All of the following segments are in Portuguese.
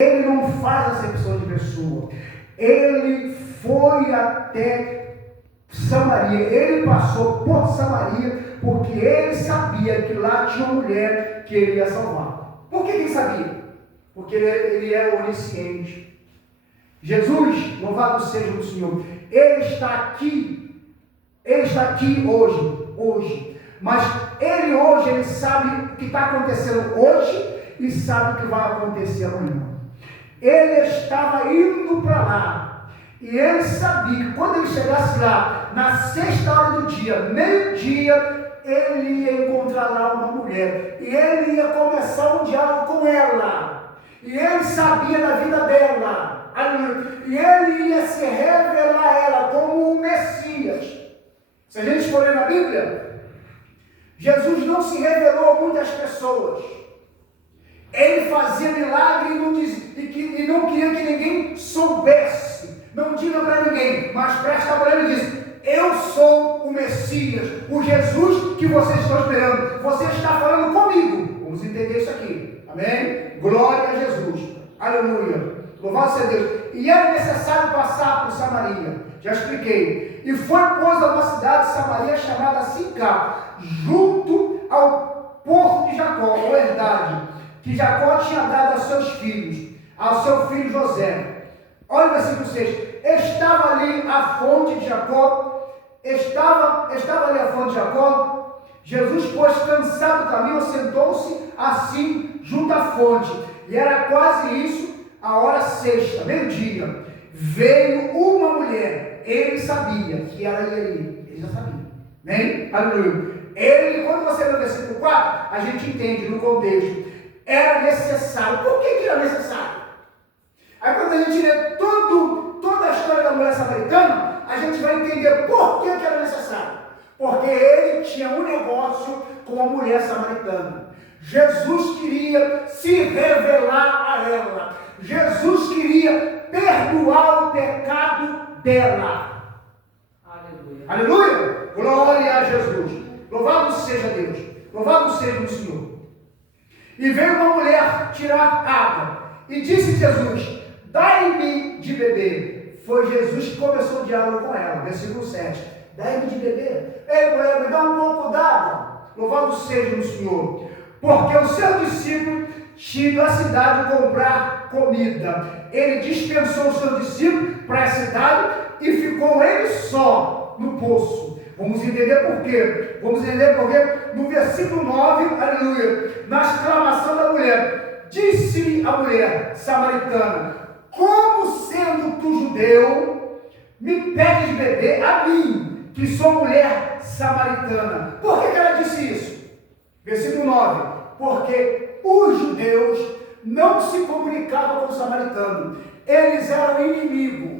Ele não faz acepção de pessoa. Ele foi até Samaria. Ele passou por Samaria porque ele sabia que lá tinha uma mulher que ele ia salvar. Por que ele sabia? Porque ele é onisciente. Jesus, louvado seja o Senhor, Ele está aqui hoje. Mas Ele sabe o que está acontecendo hoje e sabe o que vai acontecer amanhã. Ele estava indo para lá e ele sabia que quando ele chegasse lá, na sexta hora do dia, meio-dia, ele ia encontrar lá uma mulher e ele ia começar um diálogo com ela. E ele sabia da vida dela, e ele ia se revelar a ela como o Messias. Se a gente for ler na Bíblia, Jesus não se revelou a muitas pessoas. Ele fazia milagre e não queria que ninguém soubesse. Não diga para ninguém, mas presta para ele e diz: eu sou o Messias, o Jesus que vocês estão esperando. Você está falando comigo. Vamos entender isso aqui. Amém? Glória a Jesus. Aleluia. Louvado seja Deus. E era necessário passar por Samaria. Já expliquei. E foi, pois, a uma cidade de Samaria chamada Sicar, junto ao porto de Jacó, ou herdade, que Jacó tinha dado aos seus filhos, ao seu filho José. Olha o versículo 6. Estava ali a fonte de Jacó. Estava ali a fonte de Jacó. Jesus, pois, cansado do caminho, sentou-se assim junto à fonte. E era quase isso, a hora sexta, meio-dia. Veio uma mulher. Ele sabia que ela ia ir. Ele já sabia. Amém? Aleluia. Ele, quando você lê o versículo 4, a gente entende no contexto. Era necessário. Por que era necessário? Aí quando a gente lê toda a história da mulher samaritana, a gente vai entender por que era necessário. Porque ele tinha um negócio com a mulher samaritana. Jesus queria se revelar a ela. Jesus queria perdoar o pecado dela. Aleluia. Aleluia. Glória a Jesus. Louvado seja Deus. Louvado seja o Senhor. E veio uma mulher tirar água. E disse Jesus: dai-me de beber. Foi Jesus que começou o diálogo com ela. Versículo 7. Dai-me de beber. Ei, mulher, me dá um pouco d'água. Louvado seja o Senhor. Porque o seu discípulo tinha ido à cidade comprar comida. Ele dispensou o seu discípulo para a cidade e ficou ele só no poço. Vamos entender por quê. Vamos entender porque no versículo 9, aleluia, na exclamação da mulher, disse-lhe a mulher samaritana: como sendo tu judeu, me pedes beber a mim, que sou mulher samaritana? Por que ela disse isso? Versículo 9, porque os judeus não se comunicavam com os samaritanos, eles eram inimigos.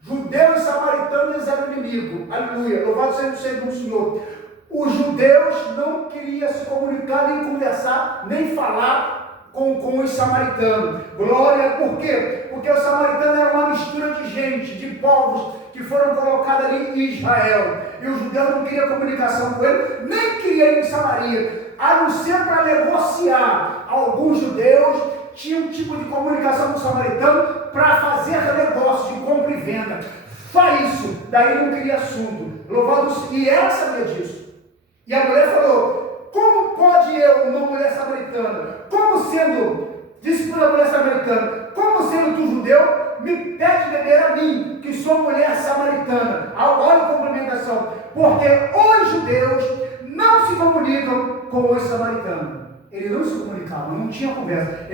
Judeus e samaritanos eram inimigos. Aleluia, louvado seja o Senhor. Os judeus não queriam se comunicar, nem conversar, nem falar com os samaritanos. Glória, por quê? Porque os samaritanos eram uma mistura de gente, de povos que foram colocados ali em Israel. E os judeus não queriam comunicação com ele, nem queriam ir em Samaria, a não ser para negociar. Alguns judeus tinham um tipo de comunicação com o samaritano para fazer negócio de compra e venda. Faz isso, daí não queria assunto. Louvado, e ela sabia disso. E a mulher falou: como pode eu, uma mulher samaritana, disse para a mulher samaritana, como sendo tu judeu, me pede beber a mim, que sou mulher samaritana? Olha a complementação. Porque os judeus não se comunicam com os samaritanos. Eles não se comunicavam, não tinha conversa.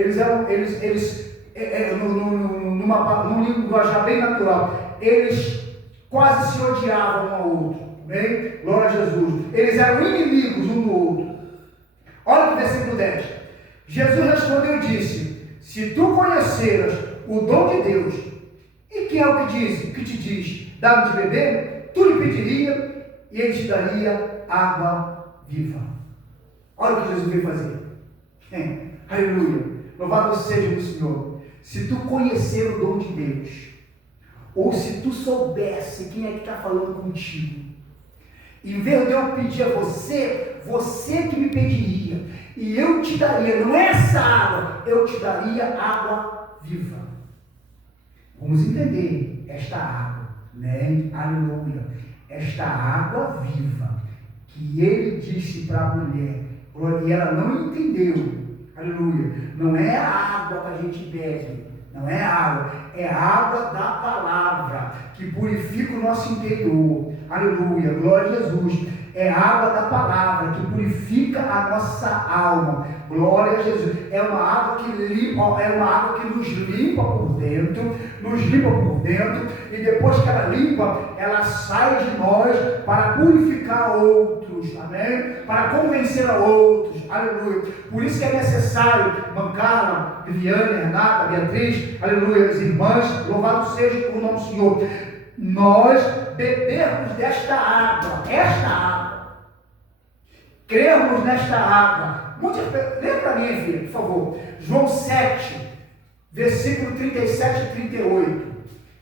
Num linguajar bem natural, eles quase se odiavam um ao outro. Bem? Glória a Jesus. Eles eram inimigos um do outro. Olha o versículo 10. Jesus respondeu e disse: se tu conheceras o dom de Deus, e quem é o que te diz, dá-me de beber, tu lhe pediria e ele te daria água viva. Olha o que Jesus veio fazer. Aleluia. Louvado seja o Senhor. Se tu conhecer o dom de Deus, ou se tu soubesse quem é que está falando contigo, em vez de eu pedir a você, você que me pediria, e eu te daria, não é essa água, eu te daria água viva. Vamos entender esta água, né? Aleluia. Esta água viva que ele disse para a mulher, e ela não entendeu. Aleluia. Não é a água que a gente bebe, não é água, é a água da palavra que purifica o nosso interior. Aleluia, glória a Jesus. É a água da palavra que purifica a nossa alma. Glória a Jesus. É uma água que limpa, é uma água que nos limpa por dentro, e depois que ela limpa, ela sai de nós para purificar outros, amém? Para convencer a outros, aleluia. Por isso que é necessário, Mancala, Viviane, Renata, Beatriz, aleluia, as irmãs, louvado seja o nome do Senhor, nós bebermos desta água, esta água, crermos nesta água. Lê para mim, filha, por favor, João 7, versículo 37 e 38.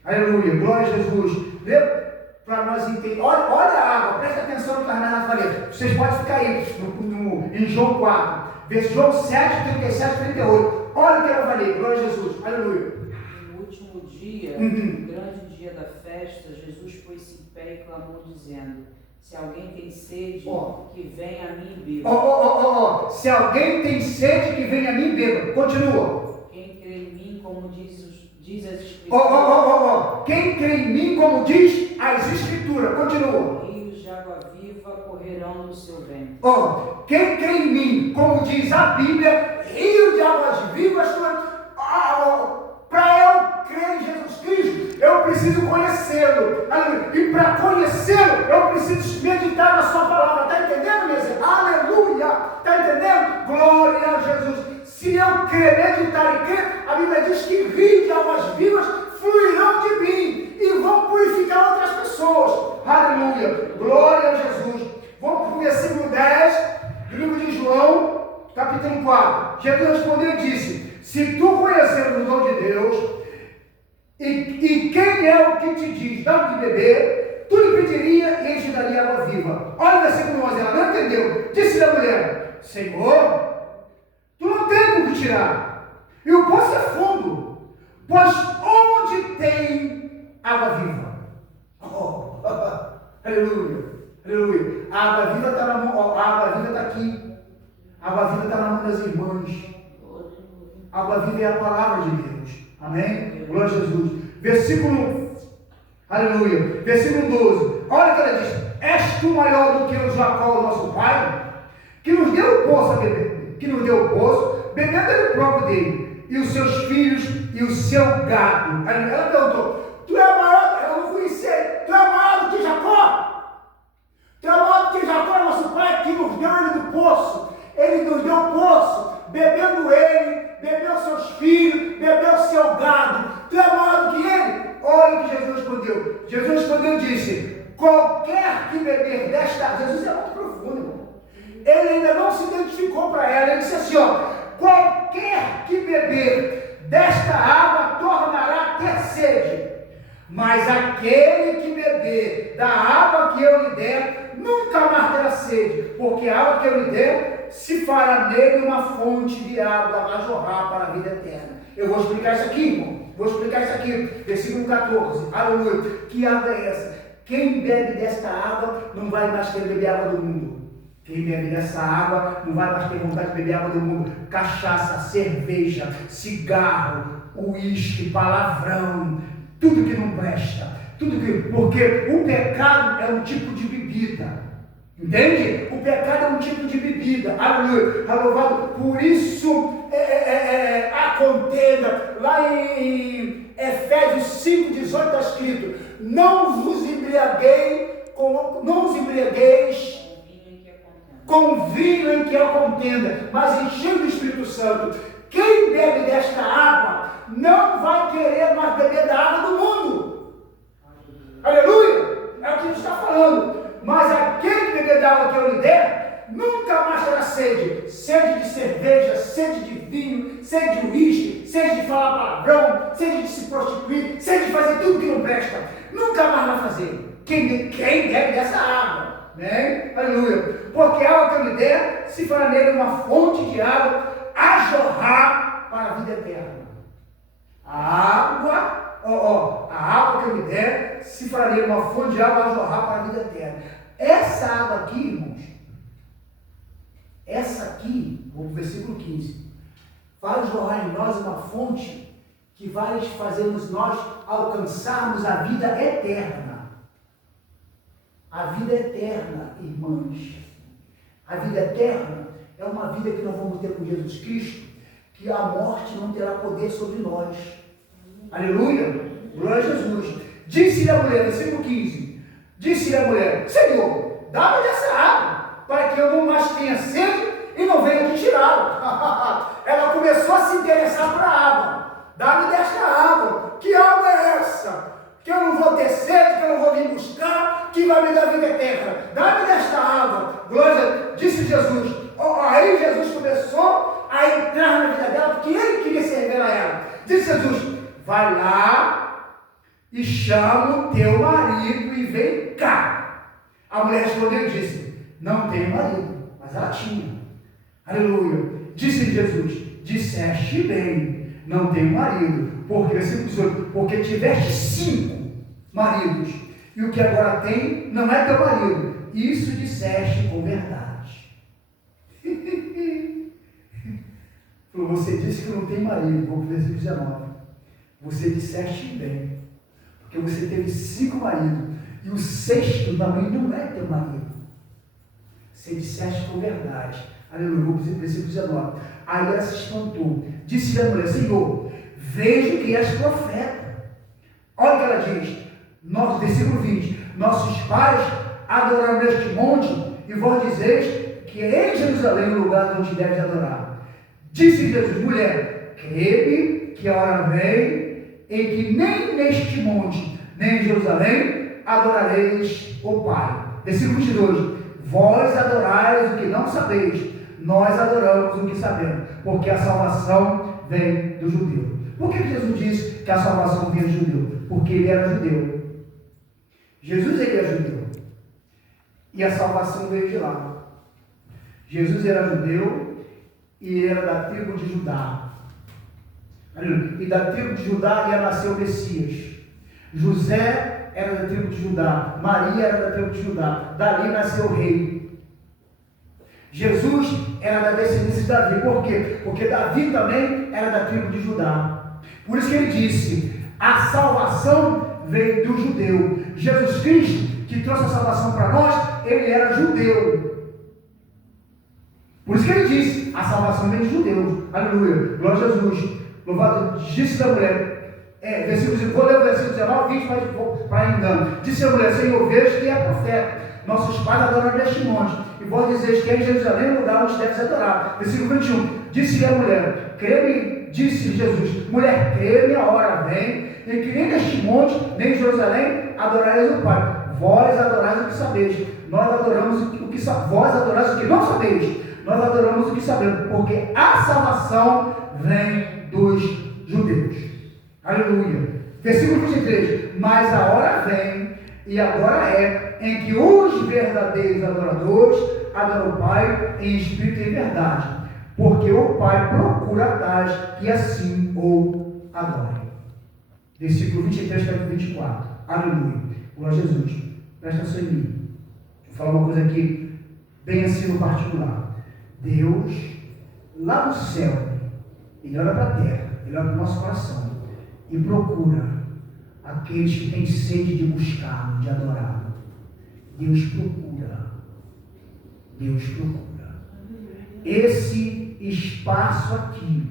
Aleluia, glória a Jesus. Lê para nós entender. Olha a água, presta atenção no que a Renata falou. Vocês podem ficar aí em João 4, João 7, 37 e 38. Olha o que ela falou, glória a Jesus. Aleluia. No último dia, no grande dia da festa, Jesus pôs-se em pé e clamou, dizendo: se alguém tem sede, que venha a mim e beba. Se alguém tem sede, que venha a mim e beba. Continua. Quem crê em mim, como diz as Escrituras. Quem crê em mim, como diz as Escrituras. Continua. Rios de água viva correrão no seu ventre. Quem crê em mim, como diz a Bíblia, rio de águas vivas. Para eu crer em Jesus Cristo, eu preciso conhecê-lo. E para conhecê-lo, eu preciso meditar na sua palavra. Está entendendo, minha irmã? Aleluia! Está entendendo? Glória a Jesus. Se eu crer, meditar e crer, a Bíblia diz que rios de águas vivas fluirão de mim e vão purificar outras pessoas. Aleluia! Glória a Jesus. Vamos para o versículo 10 do livro de João, capítulo 4. Jesus respondeu e disse: se tu conheceres o dom de Deus, e quem é o que te diz, dá-me de beber, tu lhe pediria e ele te daria água viva. Olha o versículo 11, ela não entendeu. Disse a mulher: Senhor, tu não tens o que tirar, e o poço é fundo, pois onde tem água viva? Aleluia, aleluia. A água viva está na mão, a água viva está aqui. A água viva está na mão das irmãs. A água viva é a palavra de Deus. Amém? Glória a Jesus. Aleluia. Versículo 12. Olha o que ela diz: és tu maior do que o Jacó, o nosso pai, que nos deu o poço a beber, bebendo ele próprio dele, e os seus filhos e o seu gado. Ela perguntou: tu é maior? Eu não conheci. Tu é maior do que Jacó? Tu é maior do que Jacó, nosso pai, que nos deu ele do poço. Ele nos deu o poço, bebendo ele, bebeu seus filhos, bebeu seu gado. Tu é maior do que ele? Olha o que Jesus respondeu. Jesus respondeu e disse: qualquer que beber desta... Jesus é muito profundo, irmão. Ele ainda não se identificou para ela. Ele disse assim, qualquer que beber desta água tornará a ter sede. Mas aquele que beber da água que eu lhe der, nunca mais terá sede. Porque a água que eu lhe der, se fará nele uma fonte de água a jorrar para a vida eterna. Eu vou explicar isso aqui, irmão. Versículo 14. Aleluia. Que água é essa? Quem bebe desta água não vai mais querer beber água do mundo. Quem bebe dessa água não vai mais ter vontade de beber água do mundo. Cachaça, cerveja, cigarro, uísque, palavrão, tudo que não presta. Porque o pecado é um tipo de bebida. Entende? O pecado é um tipo de bebida. Aleluia. Louvado. Por isso a contenda. Lá em Efésios 5:18 está escrito: não vos embriagueis com vinho em que é contenda, mas enchendo do Espírito Santo. Quem bebe desta água não vai querer mais beber da água do mundo. Aleluia. É o que a gente está falando. Mas aquele que beber da água que eu lhe der, nunca mais terá sede. Sede de cerveja, sede de vinho, sede de uísque, sede de falar palavrão, sede de se prostituir, sede de fazer tudo que não presta. Nunca mais vai fazer. Quem bebe dessa água, né? Aleluia. Porque a água que eu lhe der, se fará nele uma fonte de água a jorrar para a vida eterna. A água que eu me der, se farei uma fonte de água a jorrar para a vida eterna. Essa água aqui, irmãos, essa aqui, vou para o versículo 15, vai jorrar em nós uma fonte que vai fazermos nós alcançarmos a vida eterna. A vida eterna, irmãos. A vida eterna é uma vida que nós vamos ter com Jesus Cristo, que a morte não terá poder sobre nós. Aleluia! Glória a Jesus. Disse-lhe a mulher, versículo 15, disse-lhe a mulher: Senhor, dá-me dessa água, para que eu não mais tenha sede e não venha aqui tirá-la. Ela começou a se interessar para a água. Dá-me desta água. Que água é essa? Que eu não vou ter sede, que eu não vou vir buscar, que vai me dar vida eterna. Dá-me desta água. Glória, disse Jesus. Aí Jesus começou a entrar na vida dela, porque ele queria servir a ela. Disse Jesus: vai lá e chama o teu marido e vem cá. A mulher respondeu e disse: não tenho marido. Mas ela tinha. Aleluia. Disse Jesus: disseste bem, não tenho marido, porque, versículo 18, porque tiveste 5 maridos, e o que agora tem não é teu marido. Isso disseste com verdade. Você disse que não tem marido, vou para o versículo 19. Você disseste bem, porque você teve 5 maridos, e o 6º também não é teu marido. Você disseste com verdade. Aleluia, vou para o versículo 19. Aí ela se espantou. Disse-lhe a mulher: Senhor, vejo que és profeta. Olha o que ela diz. Versículo 20. Nossos pais adoraram neste monte, e vós dizeis que é em Jerusalém o lugar onde deves adorar. Disse Jesus: mulher, crê-me que a hora vem em que nem neste monte, nem em Jerusalém adorareis o Pai. Versículo 22. Vós adorais o que não sabeis, nós adoramos o que sabemos, porque a salvação vem do judeu. Por que Jesus disse que a salvação vem do judeu? Porque ele era judeu. Jesus, ele é judeu. E a salvação veio de lá. Jesus era judeu e era da tribo de Judá. E da tribo de Judá ia nascer o Messias. José era da tribo de Judá. Maria era da tribo de Judá. Dali nasceu o rei. Jesus era da descendência de Davi. Por quê? Porque Davi também era da tribo de Judá. Por isso que ele disse: a salvação veio do judeu. Jesus Cristo, que trouxe a salvação para nós, ele era judeu. Por isso que ele disse: a salvação vem dos judeus. Aleluia. Glória a Jesus. Louvado. Disse da mulher. Vou ler o versículo 19, 20 para engano. Disse a mulher: Senhor, vejo que é profeta. Nossos pais adoram neste monte, e vós dizeis que é em Jerusalém o lugar onde deves adorar. Versículo 21. Disse-lhe a mulher: crê-me, disse Jesus: mulher, crê-me, a hora vem em que nem neste monte, nem em Jerusalém adorareis o Pai. Vós adorais o que sabeis, nós adoramos o que sabemos. Vós adorais o que não sabeis, nós adoramos o que sabemos, porque a salvação vem dos judeus. Aleluia. Versículo 23. Mas a hora vem, e agora é, em que os verdadeiros adoradores adoram o Pai em espírito e em verdade, porque o Pai procura tais que assim o adorem. Versículo 23 para 24. Aleluia. Glória a Jesus. Presta atenção em mim. Vou falar uma coisa aqui, bem assim no particular. Deus, lá no céu, ele olha para a terra, ele olha para o nosso coração e procura aqueles que têm sede de buscar, de adorar. Deus procura. Deus procura. Esse espaço aqui,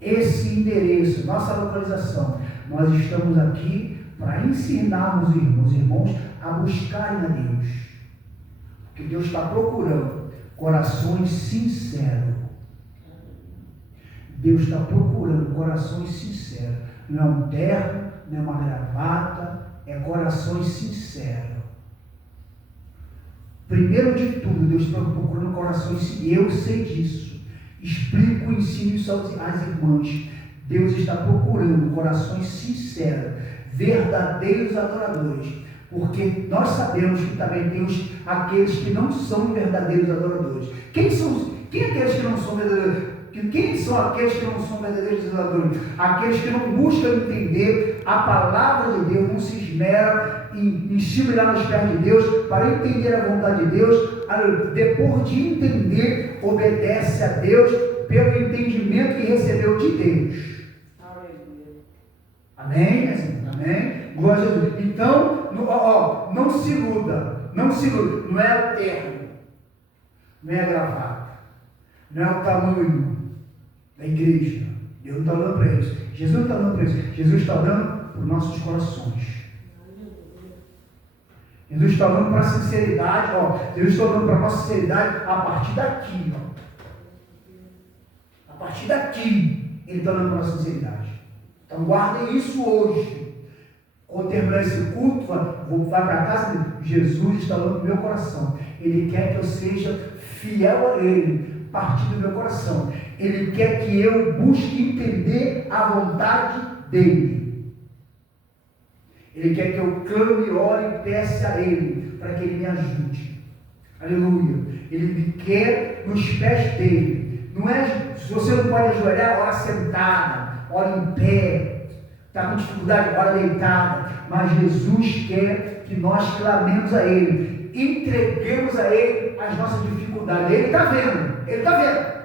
esse endereço, nossa localização, nós estamos aqui para ensinarmos os irmãos a buscarem a Deus. Porque Deus está procurando corações sinceros. Deus está procurando corações sinceros. Não é um terno, não é uma gravata, é corações sinceros. Primeiro de tudo, Deus está procurando corações sinceros. E eu sei disso. Explico, ensino isso às irmãs. Deus está procurando corações sinceros, verdadeiros adoradores. Porque nós sabemos que também temos aqueles que não são verdadeiros adoradores. Quem é aqueles que não são verdadeiros? E quem são aqueles que não são verdadeiros zeladores? Aqueles que não buscam entender a palavra de Deus, não se esmeram em se virar nos pés de Deus, para entender a vontade de Deus, depois de entender, obedece a Deus pelo entendimento que recebeu de Deus. Amém? Amém? Glória a Deus. Então, não se iluda, não é o terno, não é a gravata, não é o tamanho da igreja. Deus não está dando para isso. Jesus não está dando para isso. Jesus está dando para os nossos corações. Jesus está dando para a sinceridade. Jesus está dando para a nossa sinceridade a partir daqui. A partir daqui, Ele está dando para a nossa sinceridade. Então guardem isso hoje. Quando terminar esse culto, vou para casa. Jesus está dando no meu coração. Ele quer que eu seja fiel a Ele, partir do meu coração. Ele quer que eu busque entender a vontade dEle. Ele quer que eu clame, ore e peça a Ele, para que Ele me ajude. Aleluia. Ele me quer nos pés dEle. Não é, se você não pode ajoelhar, ora sentada, ora em pé. Está com dificuldade, ora deitada. Mas Jesus quer que nós clamemos a Ele, entreguemos a Ele as nossas dificuldades. Ele está vendo, Ele está vendo.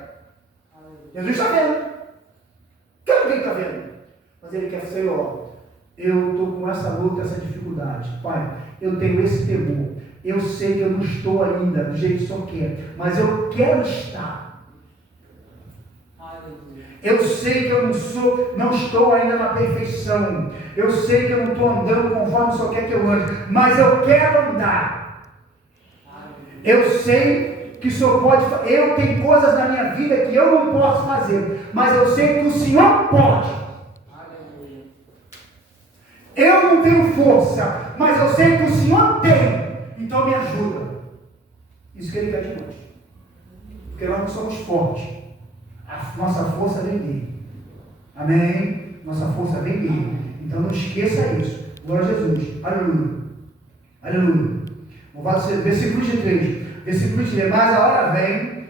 Jesus está vendo. Quem está vendo? Mas Ele quer ser, eu estou com essa luta, essa dificuldade. Pai, eu tenho esse temor. Eu sei que eu não estou ainda do jeito que o Senhor quer, mas eu quero estar. Eu sei que eu não estou ainda na perfeição. Eu sei que eu não estou andando conforme o Senhor quer que eu ande, mas eu quero andar. Eu sei que o Senhor pode fazer. Eu tenho coisas na minha vida que eu não posso fazer, mas eu sei que o Senhor pode. Eu não tenho força, mas eu sei que o Senhor tem. Então me ajuda. Isso que Ele quer de nós. Porque nós não somos fortes. A nossa força vem dele. Amém? Nossa força vem dele. Então não esqueça isso. Glória a Jesus. Aleluia. Aleluia. Louvado seja. Versículo 23. Versículo 23. Mas a hora vem,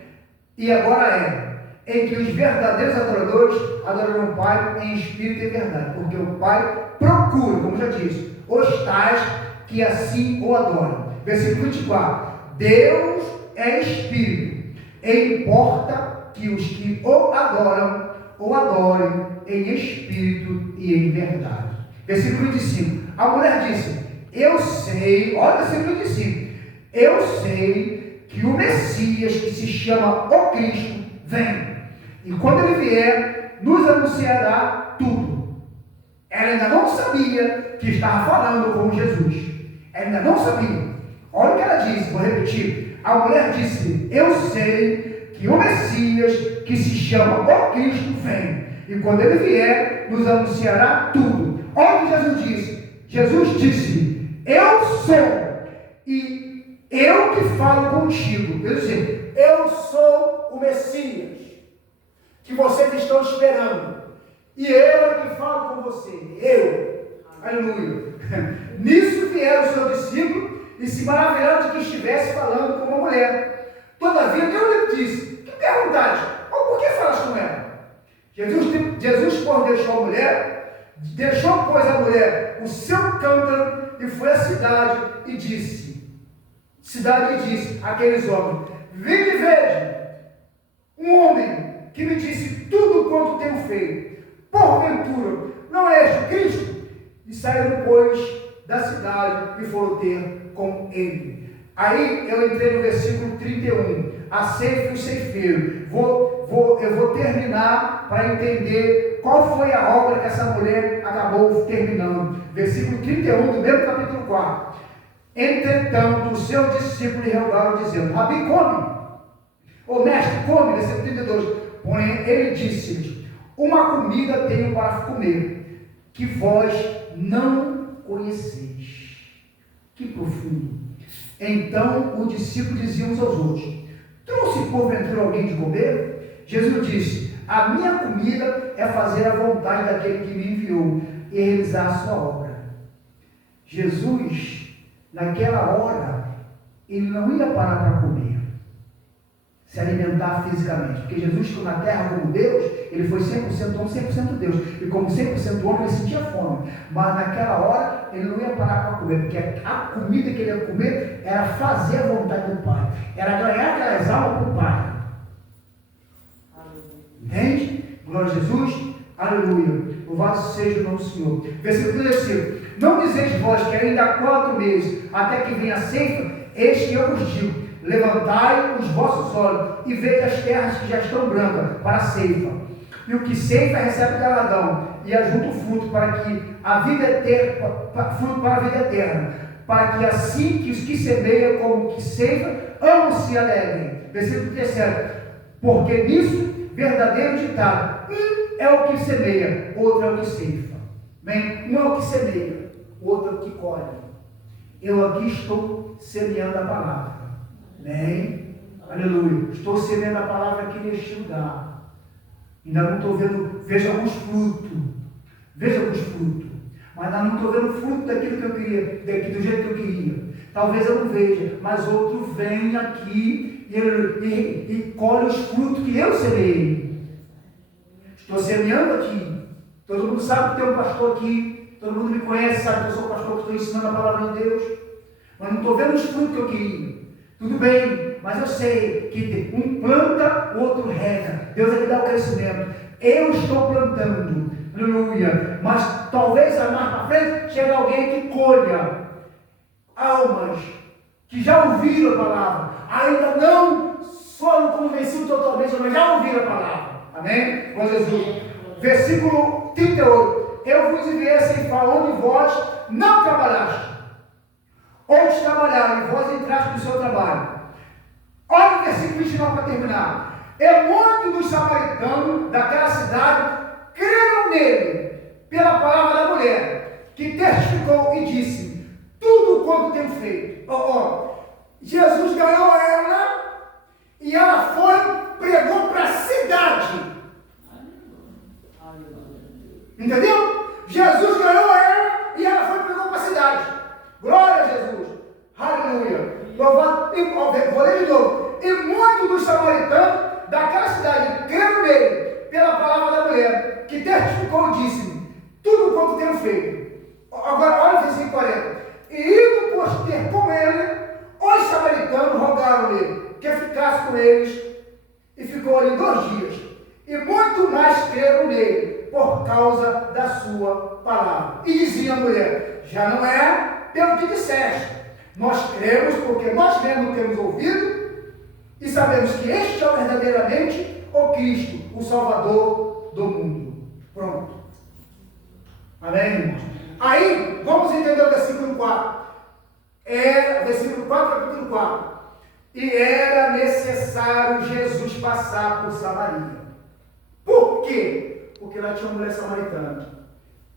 e agora em que os verdadeiros adoradores adorarão o Pai em espírito e verdade. Porque o Pai procura, como já disse, os tais que assim o adoram. Versículo 24. Deus é espírito, e importa que os que o adoram, o adorem em espírito e em verdade. Versículo 25. A mulher disse: eu sei, olha o versículo 25. Eu sei que o Messias, que se chama o Cristo, vem. E quando ele vier, nos anunciará tudo. Ela ainda não sabia que estava falando com Jesus. Ela ainda não sabia. Olha o que ela disse, vou repetir. A mulher disse: eu sei que o Messias, que se chama o Cristo, vem. E quando ele vier, nos anunciará tudo. Olha o que Jesus disse. Jesus disse: eu sou, e eu que falo contigo. Ele disse: eu sou o Messias, que vocês estão esperando. E eu é que falo com você. Eu. Aleluia. Nisso vieram os seus discípulos e se maravilharam de que estivesse falando com uma mulher. Todavia, Deus lhe disse: que perguntaste? Ou por que falas com ela? Jesus, pois, deixou, pois, a mulher o seu cântaro e foi à cidade e disse àqueles homens: vinde e veja um homem que me disse tudo quanto tenho feito. Porventura, não é este o Cristo? E saíram, pois, da cidade e foram ter com ele. Aí eu entrei no versículo 31, a ceifa e o ceifeiro. Eu vou terminar para entender qual foi a obra que essa mulher acabou terminando. Versículo 31 do mesmo capítulo 4. Entretanto, os seus discípulos lhe rogaram, dizendo: Rabi, come. Ô mestre, come. Versículo 32. Porém, ele disse-lhes: uma comida tenho para comer, que vós não conheceis. Que profundo. Então os discípulos diziam uns aos outros: trouxe porventura alguém de comer? Jesus disse: a minha comida é fazer a vontade daquele que me enviou e realizar a sua obra. Jesus, naquela hora, ele não ia parar para comer. se alimentar fisicamente. Porque Jesus ficou na terra como Deus, ele foi 100% homem, 100% Deus. E como 100% homem, ele sentia fome. Mas naquela hora, ele não ia parar para comer, porque a comida que ele ia comer era fazer a vontade do Pai. Era ganhar aquelas almas para o Pai. Entende? Glória a Jesus. Aleluia. Louvado seja o nome do Senhor. Versículo 35. Não dizeis vós que ainda há 4 meses, até que venha a ceifa, eis que eu vos digo, levantai os vossos olhos e vede as terras que já estão brancas para a ceifa. E o que ceifa recebe galardão, e ajunta o fruto para que a vida eterna, fruto para a vida eterna, para que assim que os que semeiam como que ceifa, ambos se alegrem. Versículo 37. Porque nisso, verdadeiro ditado, um é o que semeia, outro é o que ceifa. Bem, um é o que semeia, outro é o que colhe. Eu aqui estou semeando a palavra. Bem, aleluia. Estou semeando a palavra aqui neste lugar. Ainda não estou vendo, vejo alguns frutos. Mas ainda não estou vendo fruto daquilo que eu queria, do jeito que eu queria. Talvez eu não veja, mas outro vem aqui e colhe os frutos que eu semeei. Estou semeando aqui. Todo mundo sabe que tem um pastor aqui. Todo mundo me conhece, sabe que eu sou pastor, que estou ensinando a palavra de Deus. Mas não estou vendo os frutos que eu queria. Tudo bem, mas eu sei que um planta, o outro rega. Deus é que dá o crescimento. Eu estou plantando, aleluia. Mas talvez mais para frente chegue alguém que colha almas que já ouviram a palavra, ainda não foram convencidos totalmente, mas já ouviram a palavra. Amém? Glória a Jesus. Versículo 38. Eu vos enviei a ceifar onde vós não trabalhaste. Outros trabalharam e vós entraste no seu trabalho. Olha o versículo 29 para terminar. E muitos dos samaritanos daquela cidade creram nele, pela palavra da mulher, que testificou e disse: tudo quanto tenho feito. Jesus ganhou ela e ela pregou para a cidade. Entendeu? Jesus ganhou ela e ela pregou para a cidade. Glória a Jesus. Aleluia. Louvado. Vou ler de novo. E muitos dos samaritanos daquela cidade creram nele, pela palavra da mulher, que testificou e disse: tudo quanto tenho feito. Agora, olha o versículo 40. E indo por ter com ele, os samaritanos rogaram-lhe que ficasse com eles, e ficou ali 2 dias. E muito mais creram nele, por causa da sua palavra. E dizia a mulher: já não é pelo que disseste, nós cremos porque nós mesmos temos ouvido e sabemos que este é verdadeiramente o Cristo, o Salvador do mundo. Pronto. Amém, irmãos? Aí, vamos entender o versículo 4. Versículo 4, capítulo 4. E era necessário Jesus passar por Samaria. Por quê? Porque lá tinha uma mulher samaritana,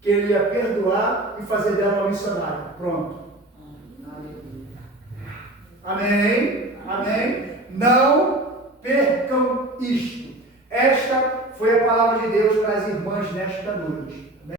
que ele ia perdoar e fazer dela uma missionária. Pronto. Amém? Amém? Não percam isto. Esta foi a palavra de Deus para as irmãs nesta noite.